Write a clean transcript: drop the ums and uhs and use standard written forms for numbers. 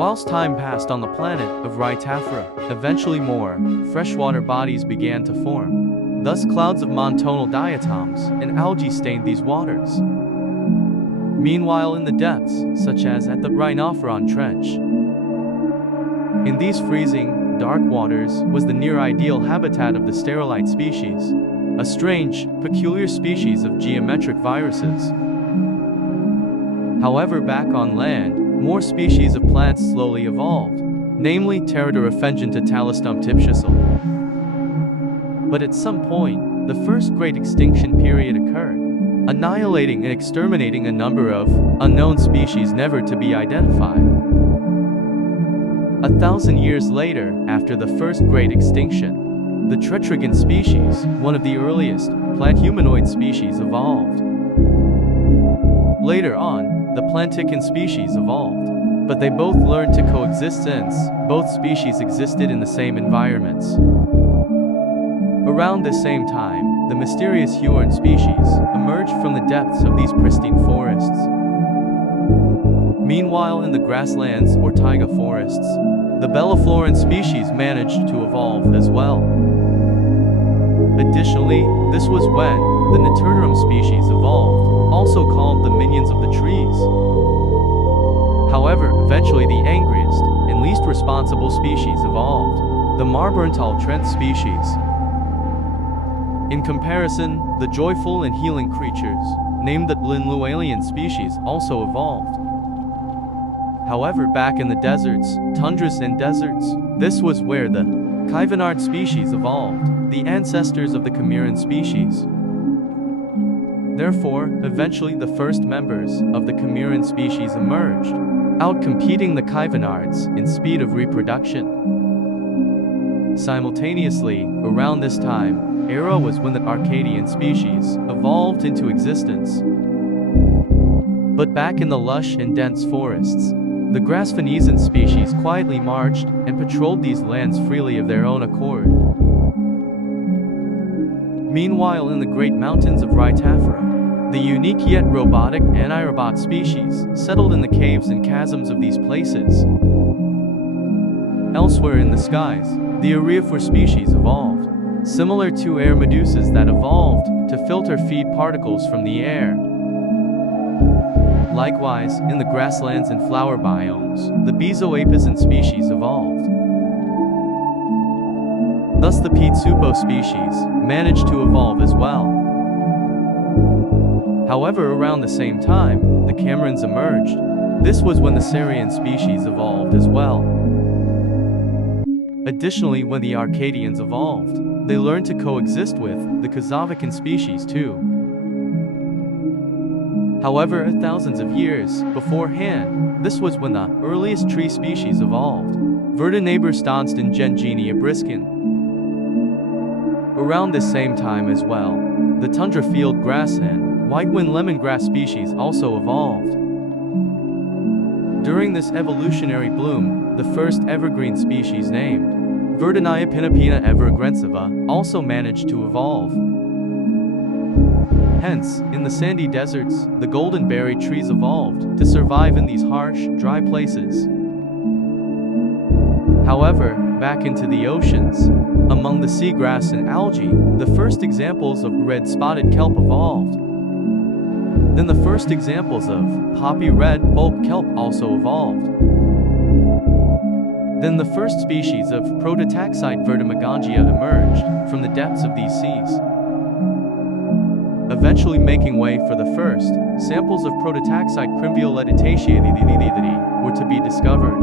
Whilst time passed on the planet of Rhytafra, eventually more freshwater bodies began to form. Thus clouds of montonal diatoms and algae stained these waters. Meanwhile in the depths, such as at the Rhinoceron Trench, in these freezing, dark waters was the near-ideal habitat of the sterilite species, a strange, peculiar species of geometric viruses. However, back on land, more species of plants slowly evolved, namely Pteridophyngenta talistum tipschisel. But at some point, the first great extinction period occurred, annihilating and exterminating a number of unknown species never to be identified. 1,000 years later, after the first great extinction, the Tetragon species, one of the earliest plant humanoid species, evolved. Later on, the Plantican species evolved, but they both learned to coexist since both species existed in the same environments. Around the same time, the mysterious Huorn species emerged from the depths of these pristine forests. Meanwhile, in the grasslands or taiga forests, the Bellifloran species managed to evolve as well. Additionally, this was when the Noturtium species evolved, also called the minions of the trees. However, eventually the angriest and least responsible species evolved, the Marberntal Trent species. In comparison, the joyful and healing creatures, named the Linlualian species, also evolved. However, back in the deserts, tundras and deserts, this was where the Kaivanard species evolved, the ancestors of the Kamiran species. Therefore, eventually the first members of the Kamiran species emerged, outcompeting the Kaivanards in speed of reproduction. Simultaneously, around this time, era was when the Arcadian species evolved into existence. But back in the lush and dense forests, the Grasphanesian species quietly marched and patrolled these lands freely of their own accord. Meanwhile, in the great mountains of Rhytafra, the unique yet robotic Anirobot species settled in the caves and chasms of these places. Elsewhere in the skies, the Areophore species evolved, similar to air medusas that evolved to filter feed particles from the air. Likewise, in the grasslands and flower biomes, the Bezoapizan species evolved. Thus the Pitsupo species managed to evolve as well. However, around the same time, the Camerons emerged. This was when the Sarian species evolved as well. Additionally, when the Arcadians evolved, they learned to coexist with the Kazavican species too. However, thousands of years beforehand, this was when the earliest tree species evolved, Vertenaberstansten gengenia briskin. Around this same time as well, the tundra field grass and whitewind lemongrass species also evolved. During this evolutionary bloom, the first evergreen species named Verdenia pinapina everagrensiva also managed to evolve. Hence, in the sandy deserts, the golden berry trees evolved to survive in these harsh, dry places. However, back into the oceans, among the seagrass and algae, the first examples of red-spotted kelp evolved. Then the first examples of poppy red bulk kelp also evolved. Then the first species of prototaxite vertimigongia emerged from the depths of these seas, eventually making way for the first samples of prototaxite Crimvioletitaceae were to be discovered.